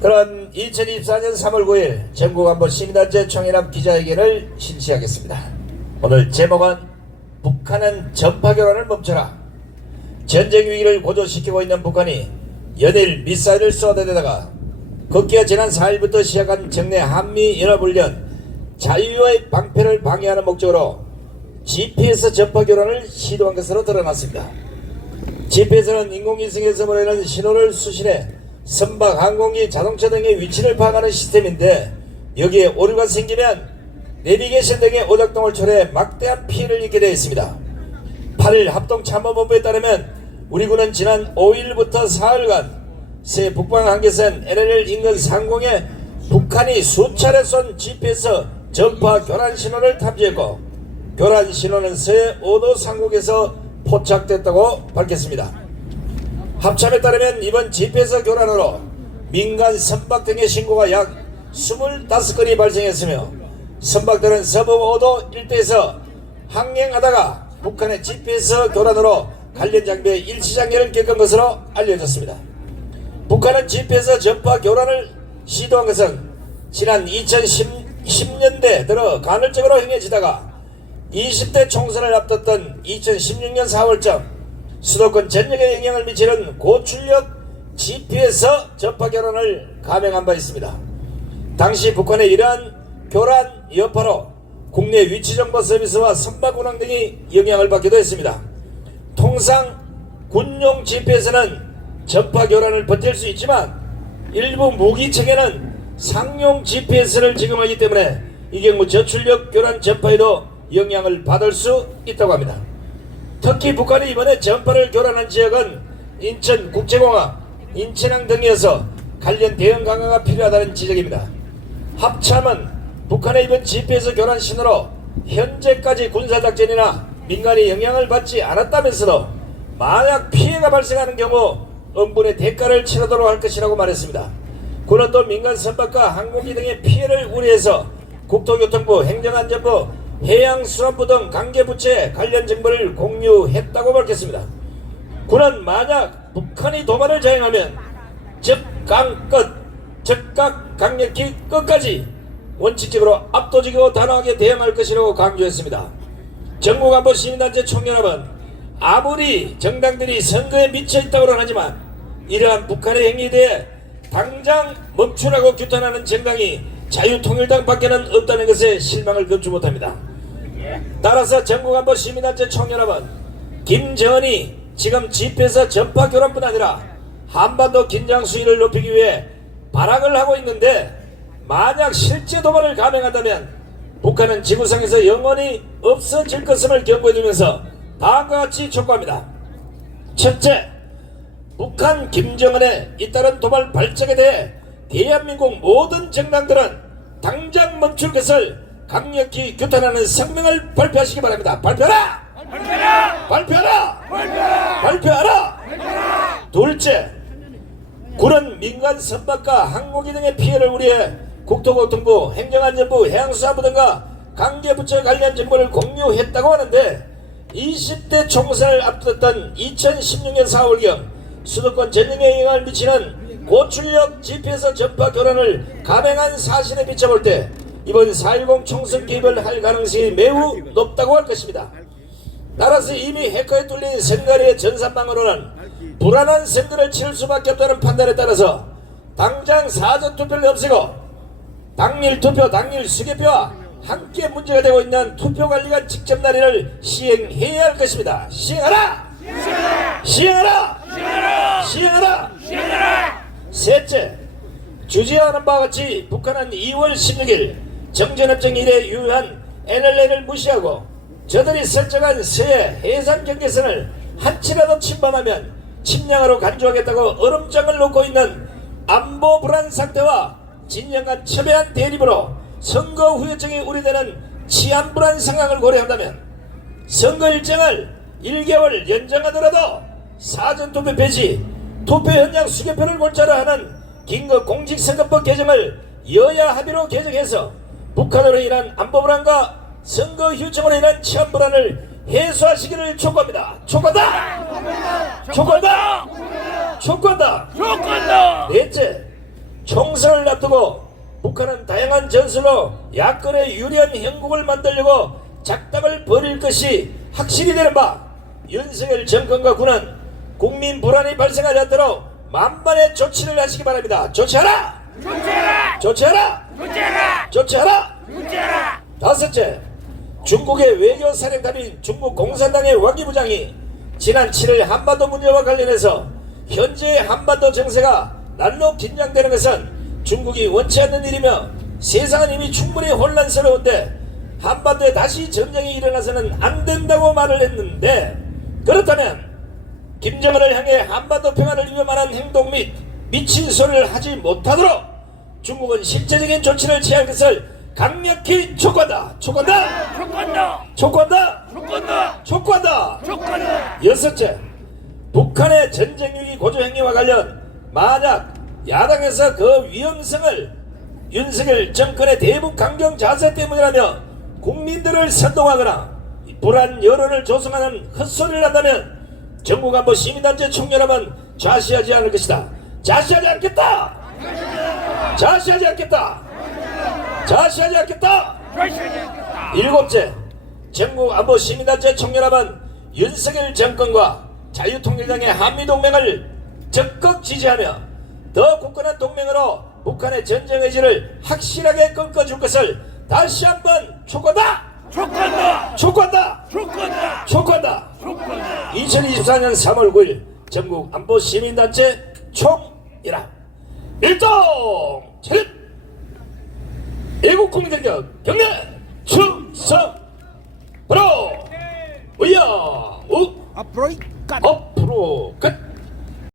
그런 2024년 3월 9일 전국안보 시민단체 총연합 기자회견을 실시하겠습니다. 오늘 제목은 북한은 전파교란을 멈춰라. 전쟁 위기를 고조시키고 있는 북한이 연일 미사일을 쏟아내다가 급기야 지난 4일부터 시작한 정례 한미연합훈련 자유의 방패를 방해하는 목적으로 GPS 전파교란을 시도한 것으로 드러났습니다. GPS는 인공위성에서 보내는 신호를 수신해 선박, 항공기, 자동차 등의 위치를 파악하는 시스템인데 여기에 오류가 생기면 내비게이션 등의 오작동을 초래해 막대한 피해를 입게 되어 있습니다. 8일 합동참모본부에 따르면 우리 군은 지난 5일부터 4일간 새 북방항계선 LLL 인근 상공에 북한이 수차례 쏜 GPS 전파 교란 신호를 탐지했고 교란 신호는 서해 5도 상공에서 포착됐다고 밝혔습니다. 합참에 따르면 이번 GPS 교란으로 민간 선박 등의 신고가 약 25건이 발생했으며 선박들은 서부 5도 일대에서 항행하다가 북한의 GPS 교란으로 관련 장비의 일치장애를 겪은 것으로 알려졌습니다. 북한은 GPS 전파 교란을 시도한 것은 지난 2010년대 들어 간헐적으로 행해지다가 20대 총선을 앞뒀던 2016년 4월쯤 수도권 전역에 영향을 미치는 고출력 GPS 전파 교란을 감행한 바 있습니다. 당시 북한의 이러한 교란 여파로 국내 위치정보 서비스와 선박 운항 등이 영향을 받기도 했습니다. 통상 군용 GPS는 전파 교란을 버틸 수 있지만 일부 무기체계는 상용 GPS를 제공하기 때문에 이 경우 저출력 교란 전파에도 영향을 받을 수 있다고 합니다. 특히 북한이 이번에 전파를 교란한 지역은 인천국제공항, 인천항 등이어서 관련 대응 강화가 필요하다는 지적입니다. 합참은 북한의 이번 GPS 교란 신호로 현재까지 군사작전이나 민간이 영향을 받지 않았다면서도 만약 피해가 발생하는 경우 엄분의 대가를 치르도록 할 것이라고 말했습니다. 군은 또 민간 선박과 항공기 등의 피해를 우려해서 국토교통부, 행정안전부, 해양수산부 등 관계부처에 관련 정보를 공유했다고 밝혔습니다. 군은 만약 북한이 도발을 자행하면 즉각 강력히 끝까지 원칙적으로 압도적이고 단호하게 대응할 것이라고 강조했습니다. 전국안보 시민단체 총연합은 아무리 정당들이 선거에 미쳐있다고는 하지만 이러한 북한의 행위에 대해 당장 멈추라고 규탄하는 정당이 자유통일당 밖에는 없다는 것에 실망을 금치 못합니다. 따라서 전국안보 시민단체 총연합은 김정은이 지금 GPS 전파 교란뿐 아니라 한반도 긴장 수위를 높이기 위해 발악을 하고 있는데 만약 실제 도발을 감행한다면 북한은 지구상에서 영원히 없어질 것임을 경고해주면서 다음과 같이 촉구합니다. 첫째, 북한 김정은의 잇따른 도발 발작에 대해 대한민국 모든 정당들은 당장 멈출 것을 강력히 규탄하는 성명을 발표하시기 바랍니다. 발표하라! 발표하라! 발표하라! 발표하라! 발표하라! 발표하라! 둘째, 군은 민간 선박과 항공기 등의 피해를 우려해 국토교통부, 행정안전부, 해양수산부 등과 관계부처 관련 정보를 공유했다고 하는데 20대 총선을 앞뒀던 2016년 4월경 수도권 전역에 영향을 미치는 고출력 GPS 전파 교란을 감행한 사실에 비춰볼 때 이번 4.10 총선 개입을 할 가능성이 매우 높다고 할 것입니다. 따라서 이미 해커에 뚫린 선거리의 전산망으로는 불안한 선거를 치를 수밖에 없다는 판단에 따라서 당장 사전투표를 없애고 당일 투표, 당일 수개표와 함께 문제가 되고 있는 투표관리관 직접 날인을 시행해야 할 것입니다. 시행하라! 시행하라! 시행하라! 시행하라! 시행하라! 시행하라! 셋째, 주재하는 바와 같이 북한은 2월 16일 정전협정 이래 유효한 NLL을 무시하고 저들이 설정한 서해 해상 경계선을 한치라도 침범하면 침략으로 간주하겠다고 얼음장을 놓고 있는 안보 불안 상태와 진영간 첨예한 대립으로 선거 후유증이 우려되는 치안 불안 상황을 고려한다면 선거 일정을 1개월 연장하더라도 사전투표 폐지, 투표 현장 수개표를 골자로 하는 긴급 공직선거법 개정을 여야 합의로 개정해서 북한으로 인한 안보 불안과 선거 휴정으로 인한 치안 불안을 해소하시기를 촉구합니다. 촉구한다! 촉구한다! 촉구한다! 촉구한다! 넷째, 총선을 앞두고 북한은 다양한 전술로 야권에 유리한 형국을 만들려고 작당을 벌일 것이 확실히 되는 바, 윤석열 정권과 군은 국민 불안이 발생하지 않도록 만반의 조치를 하시기 바랍니다. 조치하라! 조치하라! 조치하라! 조치하라! 조치하라! 조치하라! 다섯째, 중국의 외교사령관인 중국 공산당의 왕이 부장이 지난 7일 한반도 문제와 관련해서 현재의 한반도 정세가 날로 긴장되는 것은 중국이 원치 않는 일이며 세상은 이미 충분히 혼란스러운데 한반도에 다시 전쟁이 일어나서는 안 된다고 말을 했는데, 그렇다면 김정은을 향해 한반도 평화를 위협하는 행동 및 미친 소리를 하지 못하도록 중국은 실제적인 조치를 취할 것을 강력히 촉구한다. 촉구한다. 촉구한다! 촉구한다. 촉구한다! 촉구한다. 촉구한다! 여섯째, 북한의 전쟁 위기 고조 행위와 관련 만약 야당에서 그 위험성을 윤석열 정권의 대북 강경 자세 때문이라며 국민들을 선동하거나 불안 여론을 조성하는 헛소리를 한다면 정부간부 시민단체 총연합은 좌시하지 않을 것이다. 좌시하지 않겠다. 좌시하지 않겠다. 좌시하지 않겠다. 조치하지 않겠다! 일곱째, 전국안보 시민단체 총연합은 윤석열 정권과 자유통일당의 한미동맹을 적극 지지하며 더 굳건한 동맹으로 북한의 전쟁 의지를 확실하게 꺾어줄 것을 다시 한번 촉구한다. 촉구한다! 촉구한다. 촉구한다! 촉구한다. 촉구한다! 2024년 3월 9일 전국 안보 시민단체 총연합 일동 차렷 애국 국민대격 경례 충성 바로 우야 우 앞으로 끝! 앞으로 끝.